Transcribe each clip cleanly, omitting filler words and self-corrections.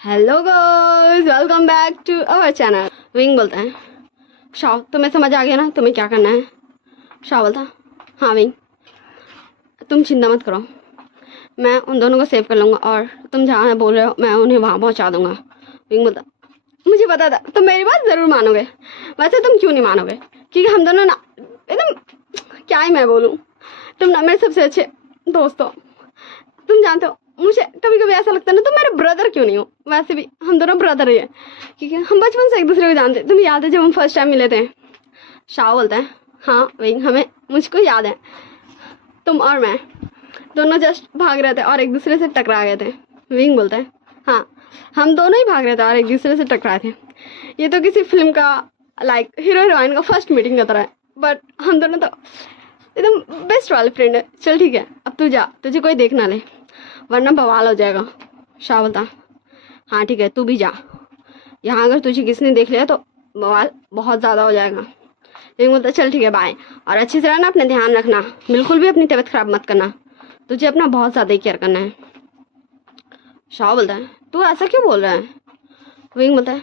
Hello guys, welcome back to our channel. विंग बोलता है शाओ, तुम्हें समझ आ गया ना तुम्हें क्या करना है? शाओ बोलता हाँ विंग, तुम चिंता मत करो, मैं उन दोनों को सेव कर लूँगा और तुम जहाँ बोल रहे हो मैं उन्हें वहाँ पहुँचा दूँगा। विंग बोलता मुझे पता था तुम मेरी बात ज़रूर मानोगे। वैसे तुम क्यों नहीं मानोगे, क्योंकि हम दोनों ना एकदम, क्या ही मैं बोलूँ, तुम ना मेरे सबसे अच्छे दोस्त हो। तुम जानते हो मुझे कभी कभी ऐसा लगता है ना तुम मेरे ब्रदर क्यों नहीं हो। वैसे भी हम दोनों ब्रदर ही है क्योंकि हम बचपन से एक दूसरे को जानते हैं। तुम्हें याद है जब हम फर्स्ट टाइम मिले थे? शाह बोलता है हाँ वही, मुझको याद है, तुम और मैं दोनों जस्ट भाग रहे थे और एक दूसरे से टकरा गए थे। विंग बोलता है हाँ, हम दोनों ही भाग रहे थे और एक दूसरे से टकराए थे। ये तो किसी फिल्म का लाइक हीरो हीरोइन का फर्स्ट मीटिंग का तरह है, बट हम दोनों तो एकदम बेस्ट वाले फ्रेंड है। चल ठीक है, अब तू जा, तुझे कोई देख ना ले वरना बवाल हो जाएगा। शाह बोलता हाँ ठीक है, तू भी जा, यहाँ अगर तुझे किसी ने देख लिया तो बवाल बहुत ज़्यादा हो जाएगा। विंग बोलता चल ठीक है बाय, और अच्छी तरह ना अपने ध्यान रखना, बिल्कुल भी अपनी तबीयत खराब मत करना, तुझे अपना बहुत ज़्यादा ही केयर करना है। शाह बोलता है तू ऐसा क्यों बोल रहा है? विंग बोलता है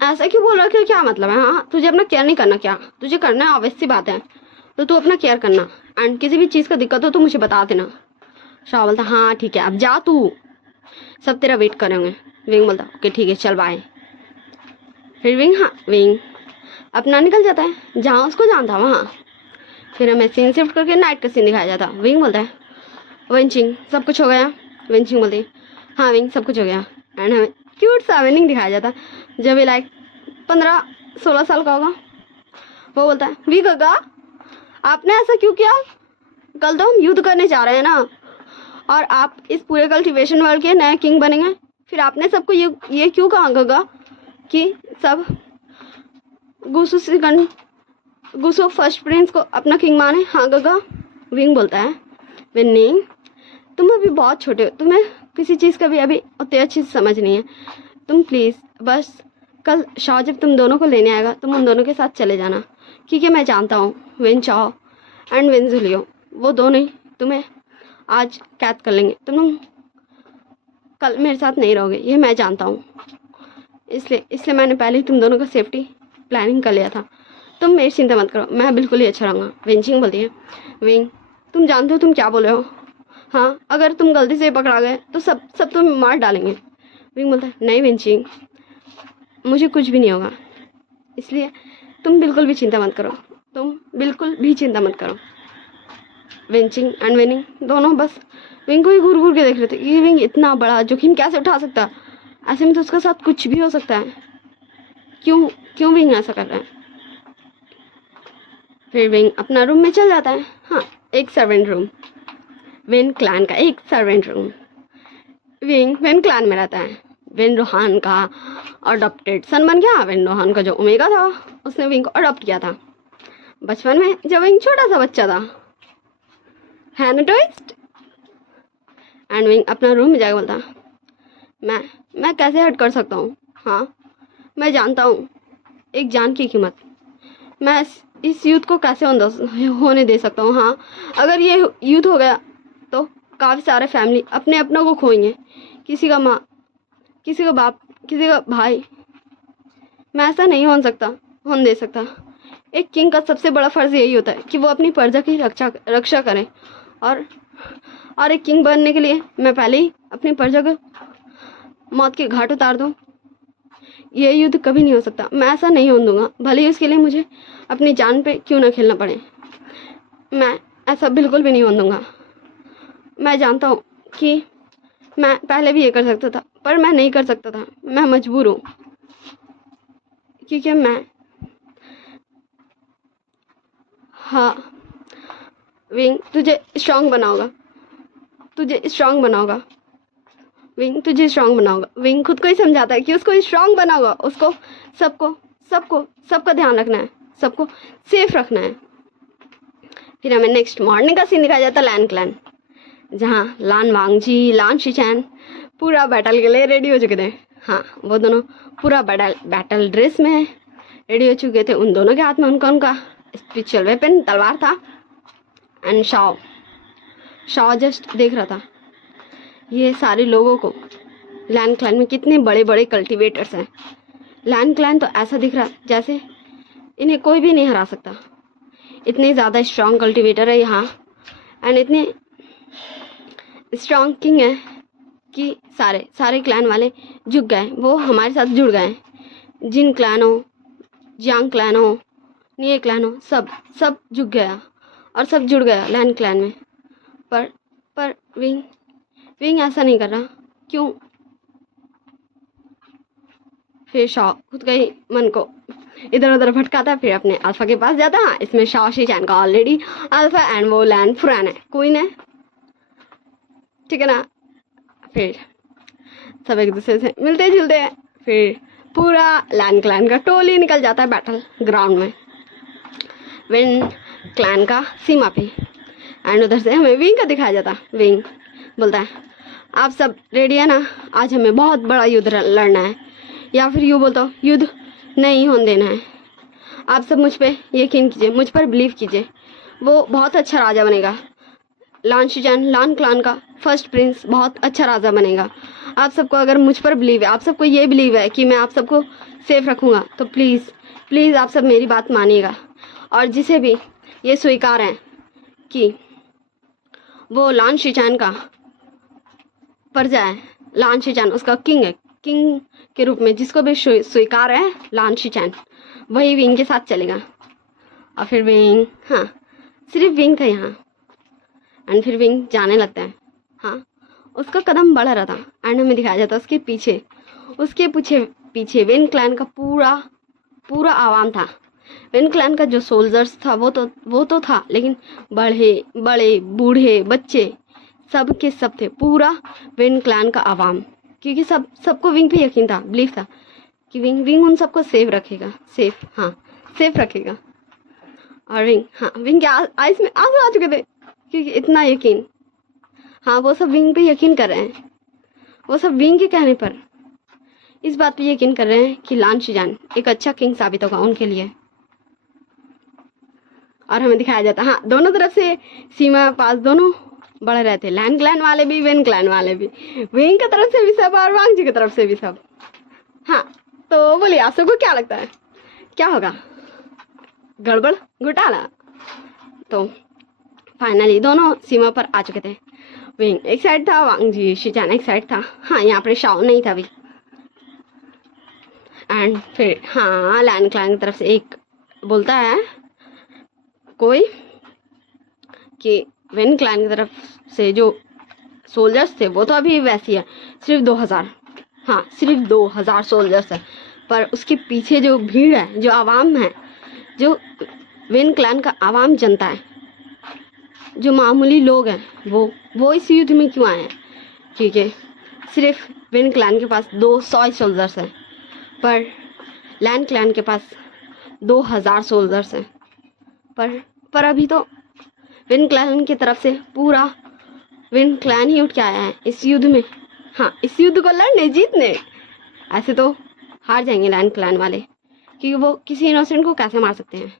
ऐसा क्यों बोल रहा है, क्या मतलब है? हाँ तुझे अपना केयर नहीं करना क्या? तुझे करना है, ऑब्वियस सी बात है, तो तू अपना केयर करना, एंड किसी भी चीज़ का दिक्कत हो तो मुझे बता देना। शाह बोलता हाँ ठीक है, अब जा तू, सब तेरा वेट करेंगे। विंग बोलता ओके ठीक है चल बाय। फिर विंग अपना निकल जाता है जहाँ उसको जाना था वहाँ। फिर हमें सीन शिफ्ट करके नाइट का सीन दिखाया जाता। विंग बोलता है वेंचिंग सब कुछ हो गया? वेंचिंग बोलती है हाँ विंग सब कुछ हो गया, एंड हमें क्यूट सा विनिंग दिखाया जाता जब ये लाइक 15-16 साल का होगा। वो बोलता है वी गगा, आपने ऐसा क्यों किया? कल तो हम युद्ध करने जा रहे हैं ना, और आप इस पूरे कल्टिवेशन वर्ल्ड के नए किंग बनेंगे, फिर आपने सबको ये क्यों कहा गगा कि सब गुसो फर्स्ट प्रिंस को अपना किंग माने? हाँ गगा। विंग बोलता है विनिंग तुम अभी बहुत छोटे हो, तुम्हें किसी चीज़ का भी अभी उतनी अच्छी समझ नहीं है, तुम प्लीज़ बस कल शाह जब तुम दोनों को लेने आएगा तुम उन दोनों के साथ चले जाना, क्योंकि मैं जानता हूँ विन चाओ एंड विन जुलियो वो दोनों ही तुम्हें आज कैद कर लेंगे, तुम कल मेरे साथ नहीं रहोगे, ये मैं जानता हूँ, इसलिए मैंने पहले ही तुम दोनों का सेफ्टी प्लानिंग कर लिया था, तुम मेरी चिंता मत करो, मैं बिल्कुल ही अच्छा रहूँगा। विंचिंग बोलती है विंग तुम जानते हो तुम क्या बोले हो? हाँ अगर तुम गलती से पकड़ा गए तो सब तुम्हें मार डालेंगे। विंग बोलता है नहीं विंचिंग, मुझे कुछ भी नहीं होगा, इसलिए तुम बिल्कुल भी चिंता मत करो, तुम बिल्कुल भी चिंता मत करो। विंचिंग एंड विनिंग दोनों बस विंग को ही घूर घूर के देख रहे थे कि विंग इतना बड़ा जोखिम कैसे उठा सकता है, ऐसे में तो उसके साथ कुछ भी हो सकता है, क्यों विंग ऐसा कर रहा है। फिर विंग अपना रूम में चल जाता है। हाँ एक सर्वेंट रूम, विन क्लैन का एक servant room. Wing win clan में रहता है, विन रोहान का अडॉप्टेड सन बन गया। विन रोहान का जो ओमेगा था उसने विंग को अडॉप्ट किया था बचपन में जब विंग छोटा सा बच्चा था, है ना ट्विस्ट। एंड विंग अपना रूम में जाकर बोलता मैं कैसे हट कर सकता हूँ? हाँ मैं जानता हूँ एक जान की कीमत, मैं इस युद्ध को कैसे होने दे सकता हूँ। हाँ अगर ये युद्ध हो गया तो काफ़ी सारे फैमिली अपने अपनों को खोएंगे, किसी का माँ, किसी का बाप, किसी का भाई, मैं ऐसा नहीं होने दे सकता। एक किंग का सबसे बड़ा फर्ज यही होता है कि वो अपनी प्रजा की रक्षा करें, और एक किंग बनने के लिए मैं पहले ही अपनी प्रजा को मौत के घाट उतार दूं, ये युद्ध कभी नहीं हो सकता, मैं ऐसा नहीं होने दूंगा, भले ही उसके लिए मुझे अपनी जान पे क्यों ना खेलना पड़े, मैं ऐसा बिल्कुल भी नहीं होने दूंगा। मैं जानता हूँ कि मैं पहले भी ये कर सकता था पर मैं नहीं कर सकता था, मैं मजबूर हूँ क्योंकि मैं, हाँ विंग तुझे स्ट्रांग बनाऊंगा, तुझे स्ट्रांग बनाऊंगा। विंग खुद को ही समझाता है कि उसको स्ट्रांग बनाऊंगा, उसको सबका ध्यान रखना है, सबको सेफ रखना है। फिर हमें नेक्स्ट मॉर्निंग का सीन दिखाया जाता है लैन क्लैन, जहाँ लान वांगजी लान शिचैन पूरा बैटल के लिए रेडी हो चुके थे। हाँ वो दोनों पूरा बैटल ड्रेस में रेडी हो चुके थे, उन दोनों के हाथ में उनका स्पिरिचुअल वेपन तलवार था। एंड शाओ जस्ट देख रहा था ये सारे लोगों को लैन क्लैन में कितने बड़े बड़े कल्टीवेटर्स हैं। लैन क्लैन तो ऐसा दिख रहा जैसे इन्हें कोई भी नहीं हरा सकता। इतने ज़्यादा स्ट्रॉन्ग कल्टीवेटर है यहाँ, एंड इतने स्ट्रॉन्ग किंग है कि सारे सारे क्लैन वाले झुक गए, वो हमारे साथ जुड़ गए। जिन क्लैन हो, जियांग क्लैन हो, निये क्लैन हो, सब झुक गया और सब जुड़ गया लैन क्लैन में। पर विंग ऐसा नहीं कर रहा, क्यों? फिर शॉ खुद का ही मन को इधर उधर भटकाता, फिर अपने अल्फा के पास जाता। हाँ, इसमें शॉ शीचैन का ऑलरेडी अल्फा एंड वो लैन फुरान है, क्वीन है, ठीक है ना। फिर सब एक दूसरे से मिलते जुलते हैं, फिर पूरा लैन क्लैन का टोली निकल जाता है बैटल ग्राउंड में, विन क्लैन का सीमा पे। एंड उधर से हमें विंग का दिखाया जाता। विंग बोलता है, आप सब रेडी है ना, आज हमें बहुत बड़ा युद्ध लड़ना है, या फिर यूँ बोलता हूँ युद्ध नहीं होने देना है। आप सब मुझ पे यकीन कीजिए, मुझ पर बिलीव कीजिए, वो बहुत अच्छा राजा बनेगा। लान शीचैन, लान क्लैन का फर्स्ट प्रिंस बहुत अच्छा राजा बनेगा। आप सबको अगर मुझ पर बिलीव है, आप सबको ये बिलीव है कि मैं आप सबको सेफ रखूँगा, तो प्लीज़ आप सब मेरी बात मानिएगा। और जिसे भी ये स्वीकार है कि वो लान शीचैन का प्रजा है, लान शीचैन उसका किंग है, किंग के रूप में जिसको भी स्वीकार है लान शीचैन, वही विंग के साथ चलेगा। और फिर विंग, हाँ सिर्फ विंग था यहाँ, एंड फिर विंग जाने लगता है। हाँ, उसका कदम बढ़ रहा था, एंड हमें दिखाया जाता उसके पीछे विन क्लैन का पूरा आवाम था। विन क्लैन का जो सोल्जर्स था वो तो था, लेकिन बड़े बूढ़े बच्चे सब के सब थे, पूरा विन क्लैन का आवाम, क्योंकि सबको विंग पे यकीन था, बिलीफ था कि विंग उन सबको सेफ रखेगा। और विंग के आइस में आंसू आ चुके थे, क्योंकि इतना यकीन। हाँ, वो सब विंग पे यकीन कर रहे हैं, वो सब विंग के कहने पर इस बात पे यकीन कर रहे हैं कि लान शीचैन एक अच्छा किंग साबित होगा उनके लिए। और हमें दिखाया जाता, हाँ दोनों तरफ से सीमा पास दोनों बढ़ रहे थे, लैन क्लैन वाले भी, विन क्लैन वाले भी, विंग की तरफ से भी सब और वांग जी की तरफ से भी सब। हाँ, तो बोलिए आप सबको क्या लगता है, क्या होगा? गड़बड़ घोटाला? तो फाइनली दोनों सीमा पर आ चुके थे। विंग एक साइड था, वांग जी शीचैन एक साइड था। हाँ, यहाँ पर शाओ नहीं था अभी। एंड फिर हाँ, लैन क्लैन की तरफ से एक बोलता है कोई कि विन क्लैन की तरफ से जो सोल्जर्स थे वो तो अभी वैसी है, सिर्फ 2000, हाँ सिर्फ 2000 सोल्जर्स है, पर उसके पीछे जो भीड़ है, जो आवाम है, जो विन क्लैन का आवाम जनता है, जो मामूली लोग हैं, वो इस युद्ध में क्यों आए हैं? क्योंकि सिर्फ विन क्लैन के पास 200 सोल्जर्स हैं, पर लैन क्लैन के पास 2000 सोल्जर्स हैं। पर अभी तो विन क्लैन की तरफ से पूरा विन क्लैन ही उठ के आया है इस युद्ध में। हाँ, इस युद्ध को लड़ने जीतने, ऐसे तो हार जाएंगे लैन क्लैन वाले, क्योंकि वो किसी इनोसेंट को कैसे मार सकते हैं।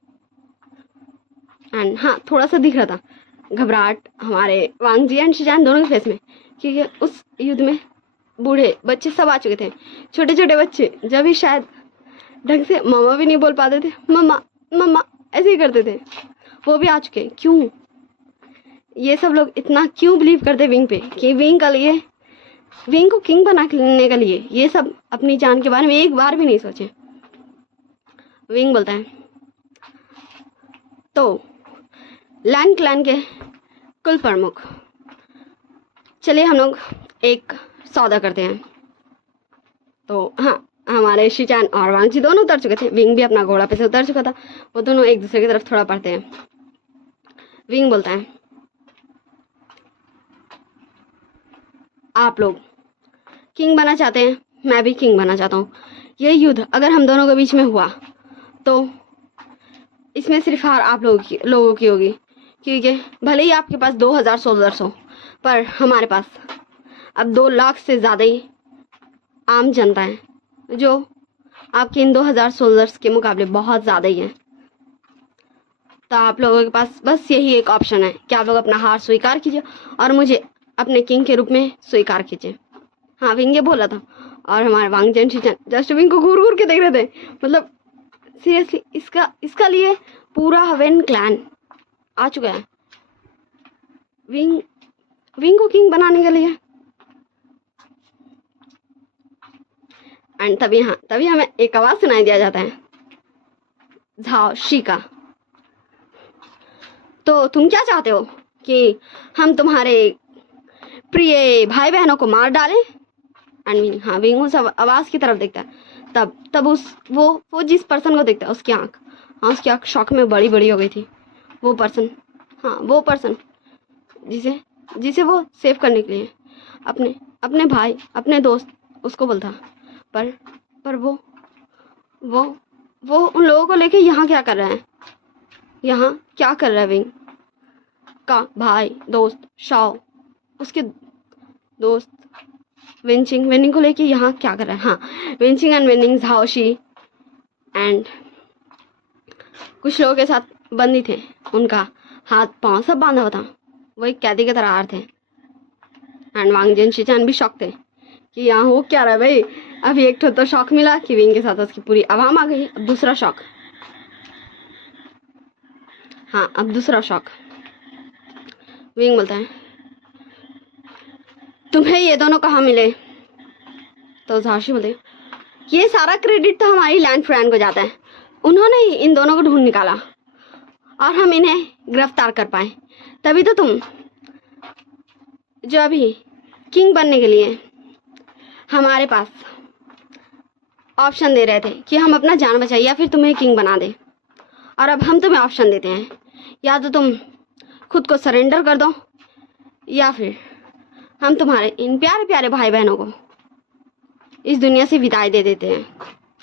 एंड हाँ, थोड़ा सा दिख रहा था घबराहट हमारे वांग जी एंड शीचैन दोनों के फेस में, क्योंकि उस युद्ध में बूढ़े बच्चे सब आ चुके थे, छोटे छोटे बच्चे जब भी शायद ढंग से मामा भी नहीं बोल पाते थे, मम्मा ऐसे ही करते थे, वो भी आ चुके। क्यों ये सब लोग इतना क्यों बिलीव करते विंग पे कि विंग को किंग बनाने के लिए ये सब अपनी जान के बारे में एक बार भी नहीं सोचे। विंग बोलता है, तो लैन क्लैन के कुल प्रमुख, चलिए हम लोग एक सौदा करते हैं। तो हाँ, हमारे शीचैन और वांग जी दोनों उतर चुके थे, विंग भी अपना घोड़ा पे से उतर चुका था, वो दोनों एक दूसरे की तरफ थोड़ा पढ़ते हैं। विंग बोलता है, आप लोग किंग बनना चाहते हैं, मैं भी किंग बनना चाहता हूँ। ये युद्ध अगर हम दोनों के बीच में हुआ तो इसमें सिर्फ हार आप लोगों की होगी, क्योंकि भले ही आपके पास 2000 सोल्जर्स हो, पर हमारे पास अब 2 लाख से ज़्यादा ही आम जनता है, जो आपके इन 2000 सोल्जर्स के मुकाबले बहुत ज़्यादा ही है। तो आप लोगों के पास बस यही एक ऑप्शन है कि आप लोग अपना हार स्वीकार कीजिए और मुझे अपने किंग के रूप में स्वीकार कीजिए। हाँ विंग ये बोला था। और हमारे वांग जन शीचान जस्ट विंग को घूर घूर के देख रहे थे, मतलब सीरियसली इसका लिए पूरा वेन क्लैन आ चुका है विंग विंग को किंग बनाने के लिए। एंड तभी हमें एक आवाज सुनाई दिया जाता है, झाओ शी का। तो तुम क्या चाहते हो कि हम तुम्हारे प्रिय भाई बहनों को मार डालें? एंड विंग हाँ विंग उस आवाज की तरफ देखता है। तब वो जिस पर्सन को देखता है उसकी आंख शॉक में बड़ी बड़ी हो गई थी। वो पर्सन जिसे वो सेव करने के लिए अपने भाई अपने दोस्त उसको बोलता, पर वो उन लोगों को लेके यहाँ क्या कर रहा है? यहाँ क्या कर रहा है विंग का भाई दोस्त शाओ, उसके दोस्त वेनिंग को लेके यहाँ क्या कर रहा है? हाँ वेनिंग एंड वेनिंग झाओशी एंड कुछ लोगों के साथ बंदी थे, उनका हाथ पांव सब बांधा हुआ था, वो एक कैदी की तरह आ रहे थे। एंड वांग जन शीचान भी शौक थे कि यहाँ हो क्या रहा है भाई। अभी एक तो शौक मिला कि विंग के साथ उसकी पूरी आवाम आ गई। अब दूसरा शौक विंग बोलता है, तुम्हें ये दोनों कहाँ मिले? तो झाशी बोलते, ये सारा क्रेडिट तो हमारी लैंड फ्रेंड को जाता है, उन्होंने ही इन दोनों को ढूंढ निकाला और हम इन्हें गिरफ्तार कर पाए। तभी तो तुम जो अभी किंग बनने के लिए हमारे पास ऑप्शन दे रहे थे कि हम अपना जान बचाए या फिर तुम्हें किंग बना दे, और अब हम तुम्हें ऑप्शन देते हैं, या तो तुम खुद को सरेंडर कर दो या फिर हम तुम्हारे इन प्यारे प्यारे भाई बहनों को इस दुनिया से विदाई दे देते हैं।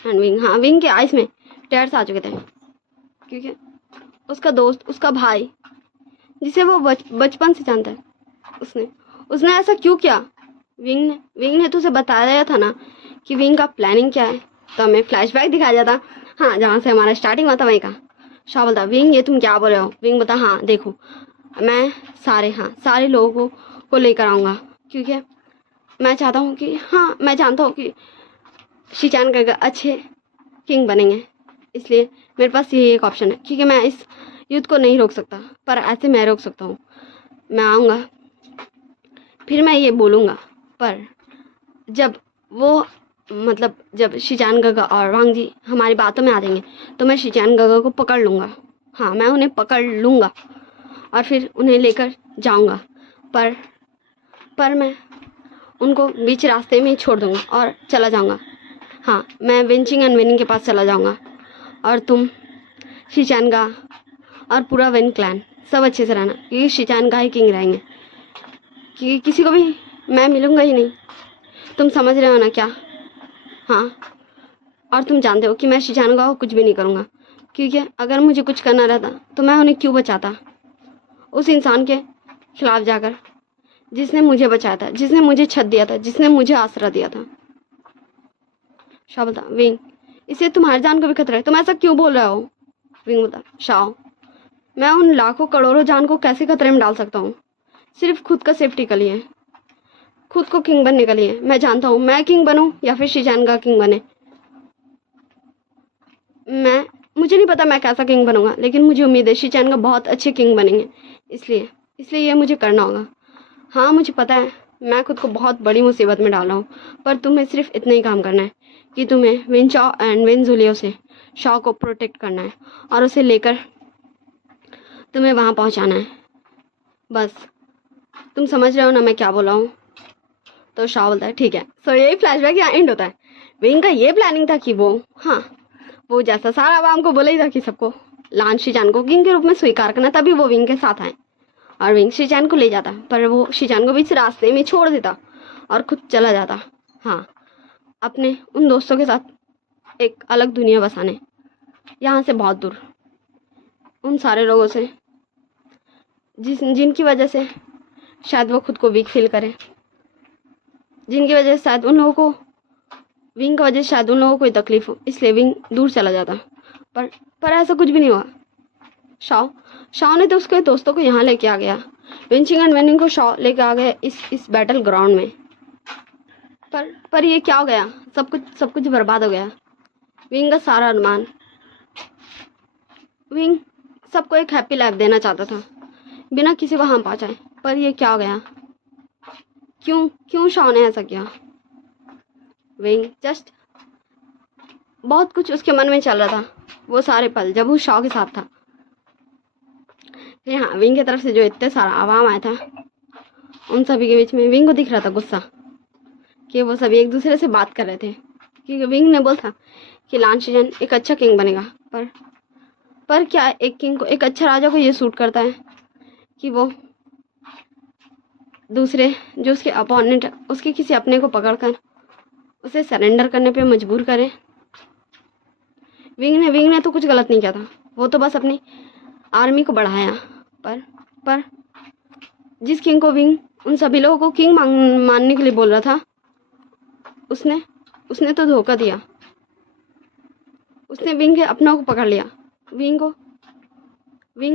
एंड विंग के आइस में टेयर्स आ चुके थे, क्योंकि उसका दोस्त उसका भाई जिसे वो बचपन से जानता है, उसने ऐसा क्यों किया? विंग ने तो उसे बताया था ना कि विंग का प्लानिंग क्या है। तो हमें फ्लैशबैक दिखाया जाता, हाँ जहाँ से हमारा स्टार्टिंग हुआ था वहीं का। शाह बोलता, विंग ये तुम क्या बोल रहे हो? विंग बोलता, हाँ देखो मैं सारे लोगों को लेकर आऊँगा, क्योंकि मैं चाहता हूँ कि मैं जानता हूँ कि शीचान का अच्छे किंग बनेंगे, इसलिए मेरे पास ये एक ऑप्शन है, क्योंकि मैं इस युद्ध को नहीं रोक सकता, पर ऐसे मैं रोक सकता हूँ। मैं आऊँगा, फिर मैं ये बोलूँगा, पर जब शीचान गगा और वांग जी हमारी बातों में आ जाएंगे तो मैं शीचान गगा को पकड़ लूँगा। हाँ मैं उन्हें पकड़ लूँगा और फिर उन्हें लेकर जाऊँगा, पर मैं उनको बीच रास्ते में ही छोड़ दूँगा और चला जाऊँगा। हाँ मैं वेंचिंग एंड वेनिंग के पास चला जाऊँगा, और तुम शीचानगा और पूरा वेन क्लैन सब अच्छे से रहना, क्योंकि शीचानगा ही किंग रहेंगे, क्योंकि किसी को भी मैं मिलूँगा ही नहीं। तुम समझ रहे हो ना क्या? हाँ, और तुम जानते हो कि मैं शीचानगा को कुछ भी नहीं करूँगा, क्योंकि अगर मुझे कुछ करना रहता तो मैं उन्हें क्यों बचाता उस इंसान के खिलाफ जाकर जिसने मुझे बचाया था, जिसने मुझे छत दिया था, जिसने मुझे आसरा दिया था। शाह बोलता, विंग इससे तुम्हारी जान को भी खतरा है, तुम ऐसा क्यों बोल रहे हो? विंग बोलता, शाह मैं उन लाखों करोड़ों जान को कैसे खतरे में डाल सकता हूँ? सिर्फ खुद का सेफ्टी के लिए, खुद को किंग बनने के लिए। मैं जानता हूँ मैं किंग बनूं या फिर शीचानगा किंग बने, मुझे नहीं पता मैं कैसा किंग बनूंगा, लेकिन मुझे उम्मीद है शीचानगा बहुत अच्छे किंग बनेंगे, इसलिए ये मुझे करना होगा। हाँ मुझे पता है मैं खुद को बहुत बड़ी मुसीबत में डाल रहा हूँ, पर तुम्हें सिर्फ इतना ही काम करना है कि तुम्हें विंचाओ एंड वेनजुलियो से शॉ को प्रोटेक्ट करना है और उसे लेकर तुम्हें वहाँ पहुँचाना है। बस तुम समझ रहे हो ना मैं क्या बोल रहा हूँ? तो शाह बोलता है, ठीक है। सो यही फ्लैशबैक यहाँ एंड होता है। विंग का ये प्लानिंग था कि वो जैसा सारा आवाम को बोला ही था कि सबको लान शीचान को किंग के रूप में स्वीकार करना, तभी वो विंग के साथ आए और विंग शीचान को ले जाता, पर वो शीचान को बीच रास्ते में छोड़ देता और खुद चला जाता, हाँ अपने उन दोस्तों के साथ एक अलग दुनिया बसाने, यहाँ से बहुत दूर, उन सारे लोगों से जिनकी वजह से शायद वो खुद को वीक फील करे, जिनकी वजह से शायद उन लोगों को विंग की वजह से शायद उन लोगों को कोई तकलीफ हो, इसलिए विंग दूर चला जाता। पर ऐसा कुछ भी नहीं हुआ। शाओ ने तो उसके दोस्तों को यहाँ लेके आ गया, विंचिंग एंड वेनिंग को शाओ लेके आ गया इस बैटल ग्राउंड में, पर ये क्या हो गया? सब कुछ बर्बाद हो गया। विंग का सारा अरमान। विंग सबको एक हैप्पी लाइफ देना चाहता था बिना किसी को हार्म पहुंचाए, पर ये क्या हो गया? क्यों शाओ ने ऐसा किया? विंग जस्ट बहुत कुछ उसके मन में चल रहा था वो सारे पल जब वो शाओ के साथ था। फिर हाँ, विंग की तरफ से जो इतने सारा आवाम आया था, उन सभी के बीच में विंग को दिख रहा था गुस्सा कि वो सभी एक दूसरे से बात कर रहे थे, क्योंकि विंग ने बोला था कि लान शीजन एक अच्छा किंग बनेगा। पर क्या एक किंग को, एक अच्छा राजा को ये सूट करता है कि वो दूसरे जो उसके अपोनेंट, उसके किसी अपने को पकड़कर उसे सरेंडर करने पे मजबूर करे? विंग ने तो कुछ गलत नहीं किया था, वो तो बस अपनी आर्मी को बढ़ाया। पर जिस किंग को विंग उन सभी लोगों को किंग मानने के लिए बोल रहा था, उसने तो धोखा दिया। उसने विंग के अपनों को पकड़ लिया, विंग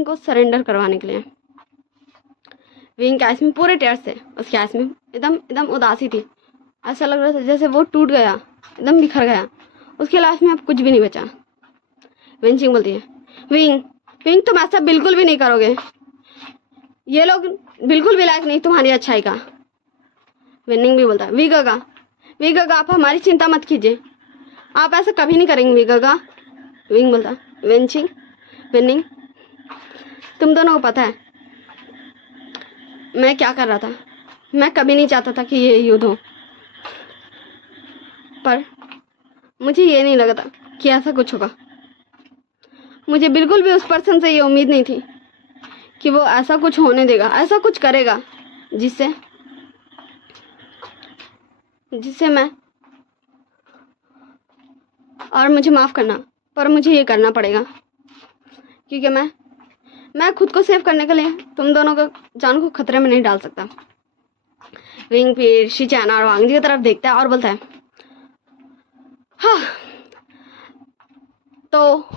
को सरेंडर करवाने के लिए। विंग के आइस में पूरे टेयर्स थे, उसके आइस में एकदम उदासी थी। ऐसा लग रहा था जैसे वो टूट गया, एकदम बिखर गया, उसके लाइफ में अब कुछ भी नहीं बचा। विंचिंग बोलती है, विंग तुम ऐसा बिल्कुल भी नहीं करोगे, ये लोग बिल्कुल भी लायक नहीं तुम्हारी अच्छाई का। विनिंग भी बोलता है, वीगगा आप हमारी चिंता मत कीजिए, आप ऐसा कभी नहीं करेंगे वीगगा। विंग बोलता, विनिंग तुम दोनों को पता है मैं क्या कर रहा था? मैं कभी नहीं चाहता था कि ये युद्ध हो, पर मुझे ये नहीं लगा था कि ऐसा कुछ होगा। मुझे बिल्कुल भी उस पर्सन से ये उम्मीद नहीं थी कि वो ऐसा कुछ होने देगा, ऐसा कुछ करेगा जिससे मैं, और मुझे माफ़ करना पर मुझे ये करना पड़ेगा, क्योंकि मैं खुद को सेव करने के लिए तुम दोनों का जान को खतरे में नहीं डाल सकता। विंग फिर शीचैन और वांग जी की तरफ देखता है और बोलता है, हाँ तो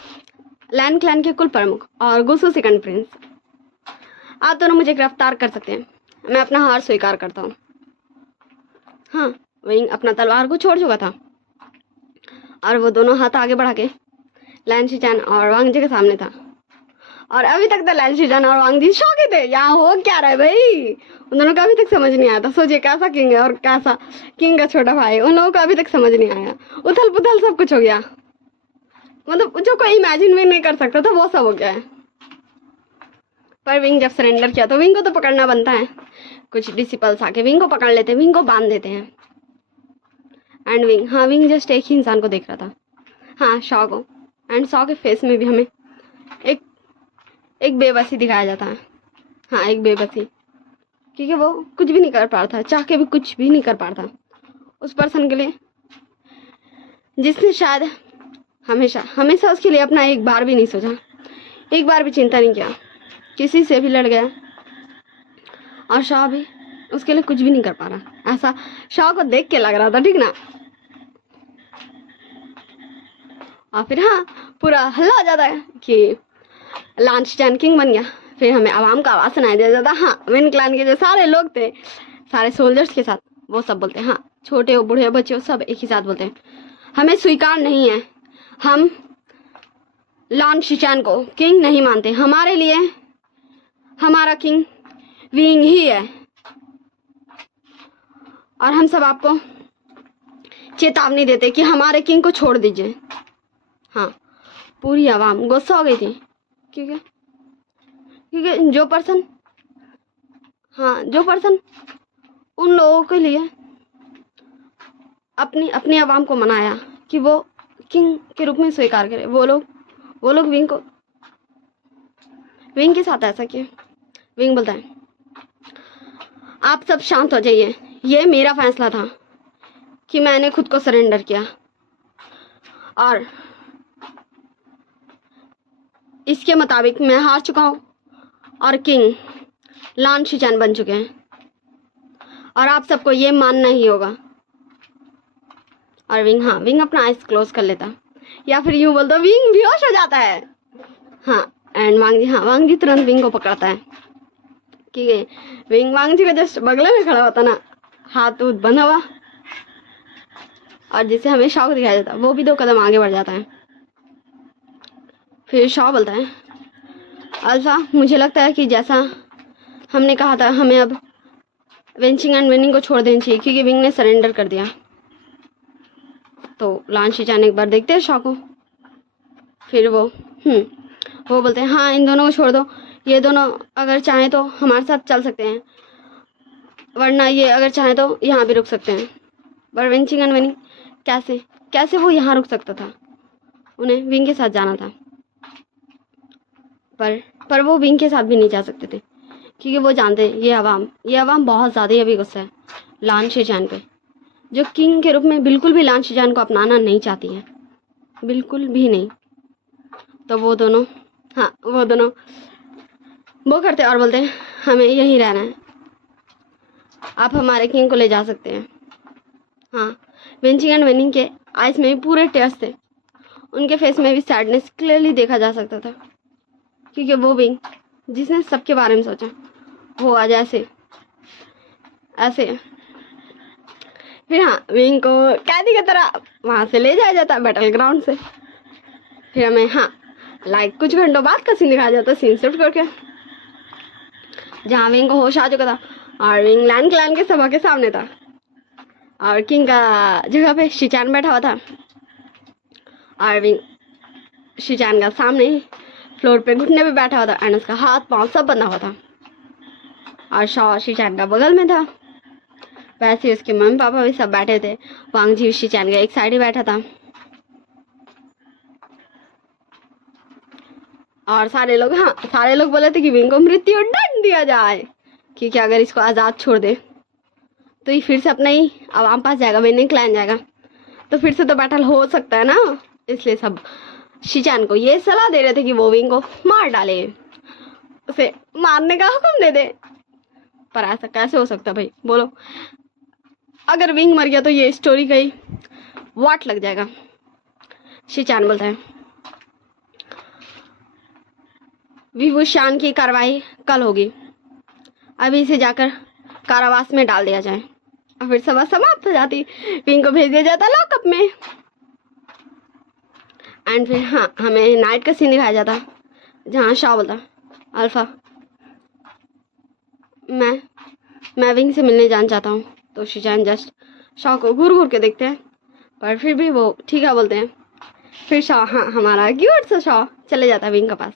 लैन क्लैन के कुल प्रमुख और गुसु सेकंड प्रिंस, आप दोनों मुझे गिरफ्तार कर सकते हैं, मैं अपना हार स्वीकार करता हूँ। हाँ, विंग अपना तलवार को छोड़ चुका था और वो दोनों हाथ आगे बढ़ा के लैन शीचैन और वांग जी के सामने था, और अभी तक तो लैन शीचैन और वांग जी शौकी थे, यहाँ हो क्या रहा है भाई? उन दोनों को अभी तक समझ नहीं आया था। सोचिए कैसा किंग है और कैसा किंग का छोटा भाई, उन लोगों को अभी तक समझ नहीं आया। उथल पुथल सब कुछ हो गया, मतलब जो कोई इमेजिन भी नहीं कर सकता था वो सब हो गया है। पर विंग जब सरेंडर किया तो विंग को तो पकड़ना बनता है। कुछ डिसिपल्स आके विंग को पकड़ लेते हैं, विंग को बांध देते हैं। एंड विंग जस्ट एक ही इंसान को देख रहा था, हाँ शॉ को। एंड शॉ के फेस में भी हमें एक बेबसी दिखाया जाता है, हाँ एक बेबसी, क्योंकि वो कुछ भी नहीं कर पा रहा था, चाह के भी कुछ भी नहीं कर पा रहा था उस पर्सन के लिए जिसने शायद हमेशा उसके लिए अपना एक बार भी नहीं सोचा, एक बार भी चिंता नहीं किया, किसी से भी लड़ गया। और शाह भी उसके लिए कुछ भी नहीं कर पा रहा, ऐसा शाह को देख के लग रहा था, ठीक ना। और फिर हाँ, पूरा हल्ला हो जाता है कि लान शीचैन किंग बन गया। फिर हमें आवाम का आवाज़ सुनाई दिया जाता, हाँ विन क्लैन के जो सारे लोग थे, सारे सोल्जर्स के साथ, वो सब बोलते हैं, हाँ छोटे हो बूढ़े बच्चे हो सब एक ही साथ बोलते हैं, हमें स्वीकार नहीं है, हम लान शीचैन को किंग नहीं मानते, हमारे लिए हमारा किंग विंग ही है, और हम सब आपको चेतावनी देते कि हमारे किंग को छोड़ दीजिए। हाँ, पूरी आवाम गुस्सा हो गई थी, क्योंकि जो पर्सन उन लोगों के लिए अपनी आवाम को मनाया कि वो किंग के रूप में स्वीकार करे, वो लोग विंग के साथ ऐसा किया। विंग बोलता है, आप सब शांत हो जाइए, ये मेरा फैसला था कि मैंने खुद को सरेंडर किया, और इसके मुताबिक मैं हार चुका हूँ और किंग लान शीचैन बन चुके हैं, और आप सबको ये मानना ही होगा। और विंग अपना आइज क्लोज कर लेता, या फिर यूं बोल दो विंग बेहोश हो जाता है। हाँ, एंड वांग जी तुरंत विंग को पकड़ता है, कि विंग वांग जी का जस्ट बगले में खड़ा होता ना, हाथ बंधा हुआ, और जिससे हमें शॉ को दिखाया जाता है वो भी 2 कदम आगे बढ़ जाता है। फिर शॉ बोलता है अल्फा, मुझे लगता है कि जैसा हमने कहा था हमें अब वेंचिंग एंड विनिंग को छोड़ देना चाहिए क्योंकि विंग ने सरेंडर कर दिया। तो लान शीचान एक बार देखते हैं शॉ को। फिर वो बोलते हैं हाँ इन दोनों को छोड़ दो, ये दोनों अगर चाहें तो हमारे साथ चल सकते हैं, वरना ये अगर चाहें तो यहाँ भी रुक सकते हैं। पर वेंचिंग एंड विनिंग कैसे वो यहाँ रुक सकता था, उन्हें विंग के साथ जाना था। पर वो विंग के साथ भी नहीं जा सकते थे क्योंकि वो जानते ये अवाम बहुत ज़्यादा ही अभी गुस्सा है लान शीचान पे, जो किंग के रूप में बिल्कुल भी लान शीचान को अपनाना नहीं चाहती है, बिल्कुल भी नहीं। तो वो दोनों वो करते और बोलते हैं हमें यहीं रहना है, आप हमारे किंग को ले जा सकते हैं। हाँ, वेंचिंग एंड विनिंग के आइस में भी पूरे टेयर्स थे, उनके फेस में भी सैडनेस क्लियरली देखा जा सकता था क्योंकि वो विंग जिसने सबके बारे में सोचा वो आज ऐसे फिर हाँ विंग को कैदी की तरह वहाँ से ले जाया जाता बैटल ग्राउंड से। फिर हमें कुछ घंटों बाद का सीन दिखाया जाता सीन शिफ्ट करके, जहाँ विंग को होश आ चुका था और विंग लैन क्लैन के सभा के सामने था और किंग का जगह पे शीचान बैठा हुआ था और विंग शीचान का सामने ही फ्लोर पे घुटने पे बैठा हुआ था एंड उसका हाथ पांव सब बंधा हुआ था और शॉ शीचान का बगल में था। वैसे ही उसके मम्मी पापा भी सब बैठे थे, वांग जी शीचान का एक साइड ही बैठा था और सारे लोग बोले थे कि विंग को मृत्यु दंड दिया जाए क्योंकि अगर इसको आज़ाद छोड़ दे तो ये फिर से अपना ही आवाम पास जाएगा, विनिंग क्लैन जाएगा, तो फिर से तो बैटल हो सकता है ना। इसलिए सब शीचान को ये सलाह दे रहे थे कि वो विंग को मार डाले, उसे मारने का हुक्म दे दे। पर ऐसा कैसे हो सकता भाई, बोलो? अगर विंग मर गया तो ये स्टोरी कहीं वाट लग जाएगा। शीचान बोलता है विभूषण की कार्रवाई कल होगी, अभी इसे जाकर कारावास में डाल दिया जाए और फिर सभा समाप्त हो जाती, विंग को भेज दिया जाता लॉकअप में। एंड फिर हमें नाइट का सीन दिखाया जाता जहाँ शॉ बोलता अल्फा, मैं विंग से मिलने जाना चाहता हूँ। तो शीचान जस्ट शॉ को घूर के देखते हैं पर फिर भी वो ठीक है बोलते हैं। फिर शॉ हमारा क्यूट सा शॉ चले जाता है विंग के पास।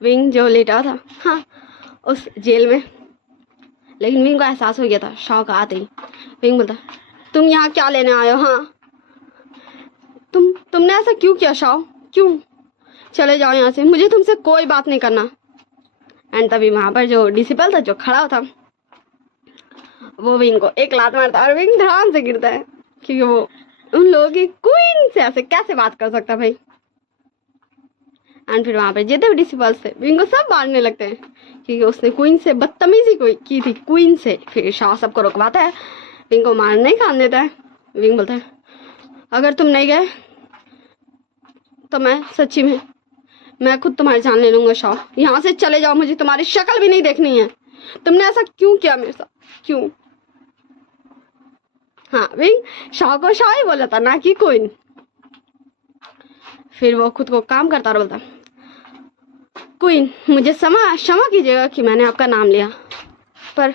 विंग जो लेटा था उस जेल में, लेकिन विंग को एहसास हो गया था शॉ का आते ही। विंग बोलता तुम यहाँ क्या लेने आए हो? तुमने ऐसा क्यों किया शॉ? क्यों? चले जाओ यहाँ से, मुझे तुमसे कोई बात नहीं करना। एंड तभी वहां पर जो डिसिपल था जो खड़ा था वो विंग को एक लात मारता और विंग धड़ाम से गिरता है क्योंकि वो उन लोगों की क्वीन से ऐसे कैसे बात कर सकता भाई। एंड फिर वहां पर जितने भी डिसिपल्स थे विंग को सब मारने लगते हैं क्योंकि उसने क्वीन से बदतमीजी की थी क्वीन से। फिर शॉ सबको रुकवाता है, विंग को मारने नहीं खाने देता है। विंग बोलता है अगर तुम नहीं गए तो मैं खुद तुम्हारी जान ले लूंगा। शॉ यहाँ से चले जाओ, मुझे तुम्हारी शक्ल भी नहीं देखनी है। तुमने ऐसा क्यों किया मेरे साथ, क्यों? विंग शॉ को शॉ ही बोला था ना कि क्वीन। फिर वो खुद को काम करता और बोलता क्वीन मुझे क्षमा कीजिएगा कि मैंने आपका नाम लिया, पर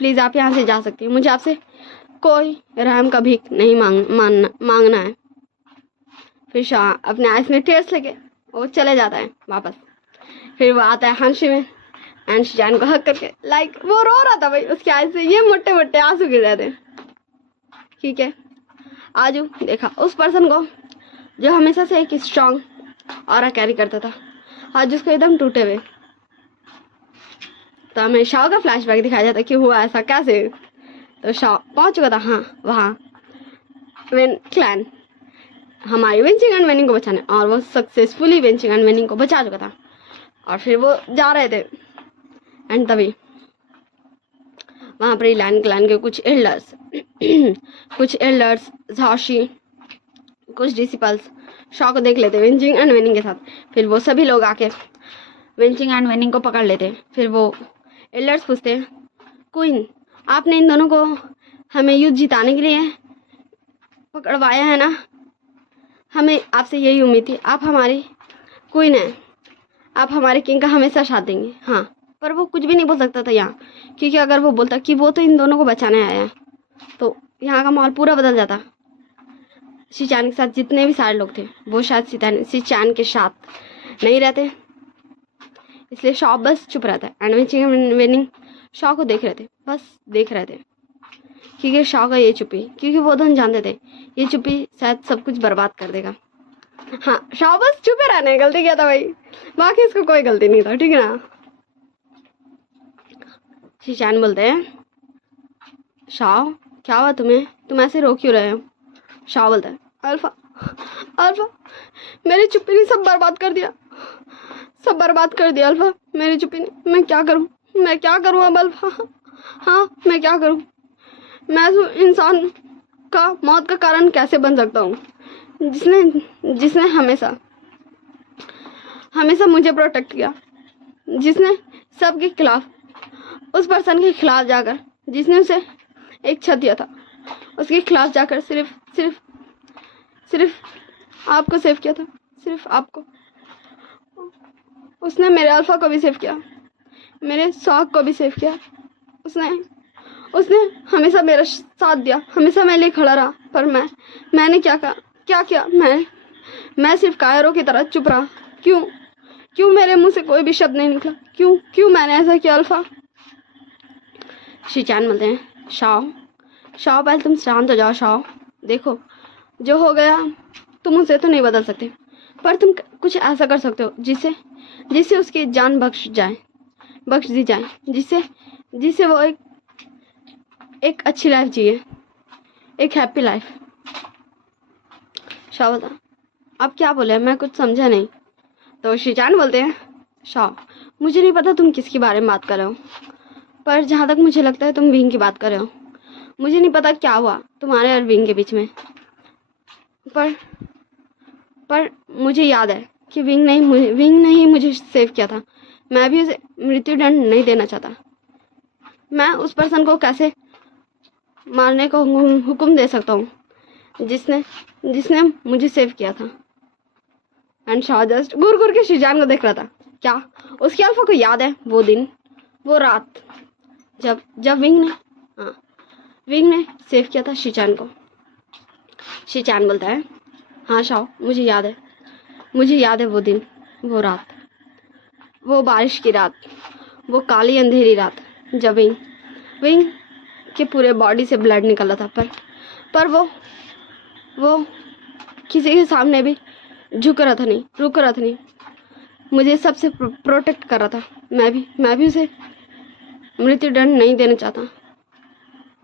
प्लीज आप यहाँ से जा सकती हैं, मुझे आपसे कोई रहम का भीख नहीं मांगना है। फिर शॉ अपने आइस में टीयर्स लेके वो चले जाता है वापस। फिर वो आता है हंशी में एंड शीचान को हक करके वो रो रहा था भाई, उसके आइस से ये मोटे मोटे आंसू गिर रहे थे। ठीक है, आजू देखा उस पर्सन को जो हमेशा से एक स्ट्रॉन्ग ऑरा कैरी करता था, आज उसको एकदम टूटे हुए। तो हमें शॉ का फ्लैशबैक दिखाया जाता कि हुआ ऐसा कैसे। तो शॉ पहुंच चुका था वहाँ विन क्लैन हमारी वेंचिंग एंड विनिंग को बचाने, और वो सक्सेसफुली वेंचिंग एंड विनिंग को बचा चुका था। और फिर वो जा रहे थे एंड तभी वहाँ पर लैन क्लैन के कुछ एल्डर्स झाशी कुछ डिसिपल्स शॉ को देख लेते वेंचिंग एंड विनिंग के साथ। फिर वो सभी लोग आके वेंचिंग एंड विनिंग को पकड़ लेते। फिर वो एल्डर्स पूछते क्वीन आपने इन दोनों को हमें युद्ध जिताने के लिए पकड़वाया है ना। हमें आपसे यही उम्मीद थी, आप हमारी क्वीन है, आप हमारे किंग का हमेशा साथ देंगे। हाँ, पर वो कुछ भी नहीं बोल सकता था यहाँ, क्योंकि अगर वो बोलता कि वो तो इन दोनों को बचाने आया है तो यहाँ का माहौल पूरा बदल जाता। शीचान के साथ जितने भी सारे लोग थे वो शायद शीचान के साथ नहीं रहते, इसलिए शॉ बस चुप रहता है। एंड विनिंग शॉ को देख रहे थे, बस देख रहे थे, क्योंकि शॉ का ये चुप्पी, क्योंकि वो दोनों जानते थे ये चुप्पी शायद सब कुछ बर्बाद कर देगा। हाँ, शॉ बस चुप ही रहने, गलती किया था भाई, बाकी इसको कोई गलती नहीं था, ठीक है ना। शीचान बोलते हैं, शॉ क्या हुआ तुम्हें, तुम ऐसे रो क्यों रहे हो। शॉ बोलता है, अल्फा अल्फा मेरी चुप्पी ने सब बर्बाद कर दिया, सब बर्बाद कर दिया अल्फा, मेरी चुप्पी ने। मैं क्या करूं, मैं क्या करूं अब अल्फा। हाँ, मैं क्या करूं, मैं इंसान का मौत का कारण कैसे बन सकता हूँ, जिसने हमेशा हमेशा मुझे प्रोटेक्ट किया, जिसने सबके खिलाफ, उस पर्सन के खिलाफ जाकर, जिसने उसे एक छत दिया था उसके खिलाफ जाकर सिर्फ आपको सेव किया था, सिर्फ आपको। उसने मेरे अल्फा को भी सेव किया, मेरे शौक को भी सेव किया। उसने हमेशा मेरा साथ दिया, हमेशा मेरे लिए खड़ा रहा। पर मैंने क्या किया, मैं सिर्फ कायरों की तरह चुप रहा। क्यों मेरे मुंह से कोई भी शब्द नहीं निकला, क्यों मैंने ऐसा किया अल्फा। शीचान बोलते हैं, शाओ पहले तुम शांत हो जाओ। शाओ देखो, जो हो गया तुम उसे तो नहीं बदल सकते, पर तुम कुछ ऐसा कर सकते हो जिससे उसकी जान बख्श दी जाए, जिससे वो एक अच्छी लाइफ जिए, एक हैप्पी लाइफ। शाओ बता, आप क्या बोले, मैं कुछ समझा नहीं। तो शीचान बोलते हैं, शाओ मुझे नहीं पता तुम किसके बारे में बात कर रहे हो, पर जहाँ तक मुझे लगता है तुम विंग की बात कर रहे हो। मुझे नहीं पता क्या हुआ तुम्हारे और विंग के बीच में, पर मुझे याद है कि विंग ने ही मुझे सेव किया था। मैं भी उसे मृत्युदंड नहीं देना चाहता। मैं उस पर्सन को कैसे मारने का हुक्म दे सकता हूँ जिसने मुझे सेव किया था। एंड शाह जस्ट घूर के शीचान को देख रहा था। क्या उसकी अल्फा को याद है वो दिन, वो रात जब विंग ने सेव किया था शीचान को। शीचान बोलता है, हाँ शाह मुझे याद है वो दिन, वो रात, वो बारिश की रात, वो काली अंधेरी रात जब विंग के पूरे बॉडी से ब्लड निकला था। पर वो किसी के सामने भी रुक रहा था नहीं, मुझे सबसे प्रोटेक्ट कर रहा था। मैं भी उसे मृत्युदंड नहीं देना चाहता,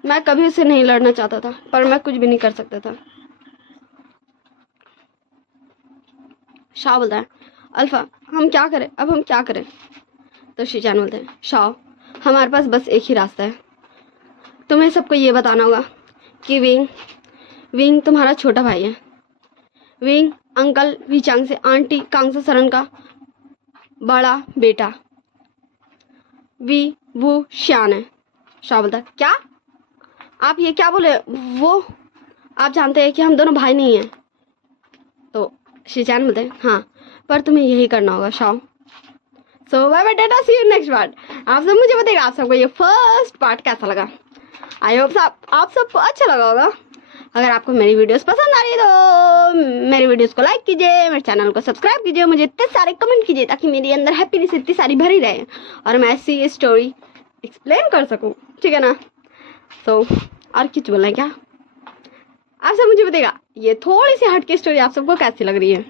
मैं कभी उसे नहीं लड़ना चाहता था, पर मैं कुछ भी नहीं कर सकता था। शाह बोलता है, अल्फा हम क्या करें। तो शीचान बोलते हैं, शाह हमारे पास बस एक ही रास्ता है। तुम्हें सबको ये बताना होगा कि विंग तुम्हारा छोटा भाई है। विंग अंकल वीचांग से आंटी कांगसा सरन का बड़ा बेटा वो श्यान है। शाह बोलता है, क्या आप ये क्या बोले, वो आप जानते हैं कि हम दोनों भाई नहीं हैं। तो शीचान बोलते हैं, हाँ पर तुम्हें यही करना होगा Shah. So bye bye tata, see you next part. आप सब मुझे बताइएगा आप सबको ये फर्स्ट पार्ट कैसा लगा। आई होप आप सबको अच्छा लगा होगा। अगर आपको मेरी वीडियोस पसंद आ रही है तो मेरी वीडियोस को लाइक कीजिए, मेरे चैनल को सब्सक्राइब कीजिए, मुझे इतने सारे कमेंट कीजिए ताकि मेरे अंदर हैप्पीनेस इतनी सारी भरी रहे और मैं ऐसी स्टोरी एक्सप्लेन कर सकूं, ठीक है ना। सो और कुछ बोलना है क्या, आप सब मुझे बताइएगा ये थोड़ी सी हटके स्टोरी आप सबको कैसी लग रही है।